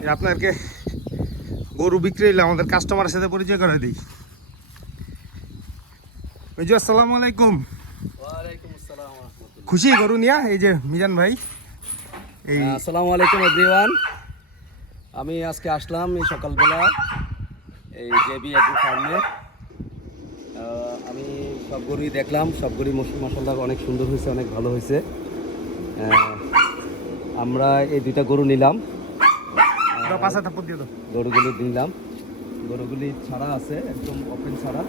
যে আপনাদেরকে গরু বিক্রি হইলে আমাদের কাস্টমারের সাথে পরিচয় করে দিই। ওই আসসালামু আলাইকুম। খুশি গরু নিয়া? এই যে মিজান ভাই এই আসসালামু আলাইকুম এভরিওয়ান আমি আজকে আসলাম এই সকালবেলা এই জেবি এগ্রো ফার্মে। আমি সব গরুই দেখলাম সব গরুই মশলা অনেক সুন্দর হয়েছে অনেক ভালো হয়েছে। আমরা এই দুইটা গরু নিলাম। পাঁচা থাপ্পড় দিয়ে দাও। গরুগুলি নিলাম গরুগুলি ছাড়া আছে একদম ওপেন ছাড়া।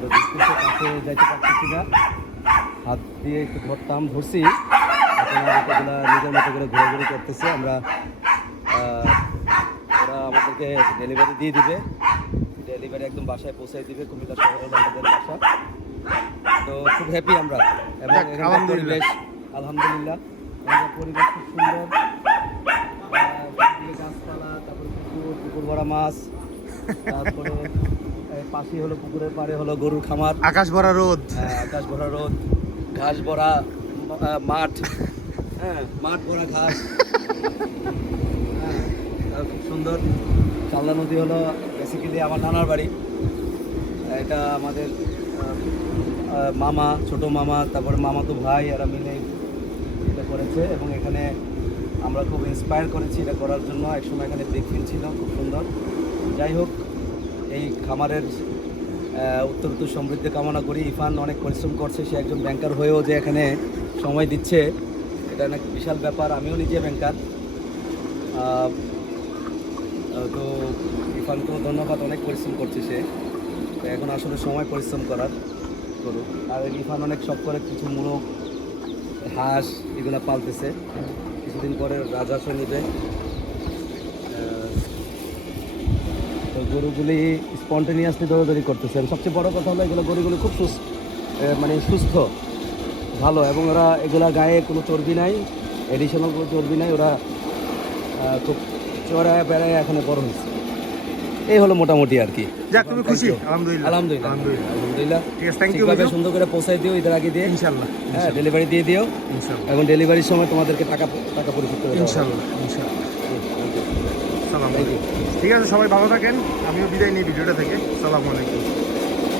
তো কাছে যাইতে পারতেছি না। হাত দিয়ে একটু ধরতাম ধরছি। এখন নিজের মতো করে ঘোরাঘুরি করতেছে। আমরা ওরা আমাদেরকে ডেলিভারি দিয়ে দিবে। ডেলিভারি একদম বাসায় পৌঁছায় দিবে কুমিল্লা শহর হলো আমাদের বাসা। তো খুব হ্যাপি আমরা। এবং। পরিবেশ আলহামদুলিল্লাহ। আমাদের পরিবেশ খুব সুন্দর। ভরা মাছ তারপরে পাশে হলো পুকুরের পাড়ে হলো গরুর খামার। আকাশ ভরা রোদ। হ্যাঁ, আকাশ ভরা রোদ ঘাস ভরা মাঠ হ্যাঁ মাঠ ভরা ঘাস। হ্যাঁ, খুব সুন্দর। চালদা নদী হলো বেসিক্যালি আমার নানার বাড়ি। এটা আমাদের মামা ছোট মামা তারপরে মামাতো ভাই এরা মিলে এটা করেছে। এবং এখানে আমরা খুব ইন্সপায়ার করেছি এটা করার জন্য। একসময় এখানে ফিল ছিল খুব সুন্দর। যাই হোক এই খামারের আহ, উত্তর উত্তর সমৃদ্ধি কামনা করি। ইফান অনেক পরিশ্রম করছে সে একজন ব্যাংকার হয়েও যে এখানে সময় দিচ্ছে। এটা অনেক বিশাল ব্যাপার আমিও নিজে ব্যাংকার তো ইরফানকেও ধন্যবাদ অনেক পরিশ্রম করছে সে। তো এখন আসলে সময় পরিশ্রম করার করুক। আর ইরফান অনেক শখ করে কিছু মূলক হাঁস এগুলো পালতেছে। কিছুদিন পরে রাজা নিবে। তো গরুগুলি স্পন্টেনিয়াসলি দৌড়াদৌড়ি করতেছে। সবচেয়ে বড় কথা হলো এগুলো গরুগুলি খুব সুস্থ মানে সুস্থ, ভালো এবং ওরা এগুলা গায়ে কোনো চর্বি নাই এডিশনাল কোনো চর্বি নাই, ওরা খুব চড়ায় বেড়ায় এখানে বড় হয়েছে। এই হলো মোটামুটি আর কি। যাক তুমি খুশি. আলহামদুলিল্লাহ। আলহামদুলিল্লাহ। আলহামদুলিল্লাহ। ঠিক আছে থ্যাংক ইউ ভাবে সুন্দর করে পৌঁছাই দিও ঈদের আগে দিয়ে। ইনশাল্লাহ হ্যাঁ ডেলিভারি দিয়ে দিও। ইনশাল্লাহ এখন ডেলিভারির সময় তোমাদেরকে টাকা টাকা পরিশোধ করে ইনশাআল্লাহ ইনশাআল্লাহ। সালাম ঠিক আছে সবাই ভালো থাকেন। আমিও বিদায় নিই ভিডিওটা থেকে। সালাম আলাইকুম।